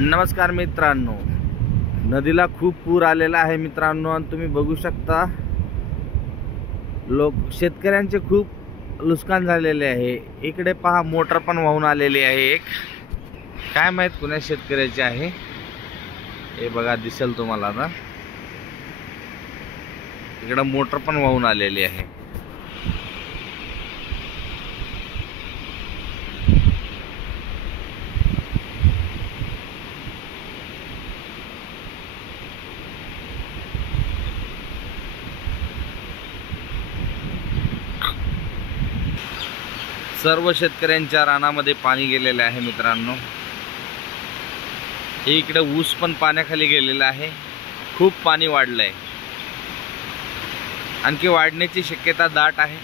नमस्कार मित्रांनो, नदीला खूप पूर आलेला आहे मित्रांनो आणि तुम्ही बघू शकता शेतकऱ्यांचे खूप नुकसान झालेले आहे। इकडे पहा मोटर पण वाहून आलेली आहे। एक काय माहित कोण्या शेतकऱ्याची आहे हे बघा, दिसेल तुम्हाला आता। इकडे मोटर पण वाहून आलेली आहे। सर्व शेतकऱ्यांच्या रानामध्ये पाणी गेलेले आहे मित्रांनो। इकडे ऊस पण पाण्याखाली गेलेला आहे। खूप पाणी वाढलंय, आणखी वाढण्याची शक्यता दाट आहे।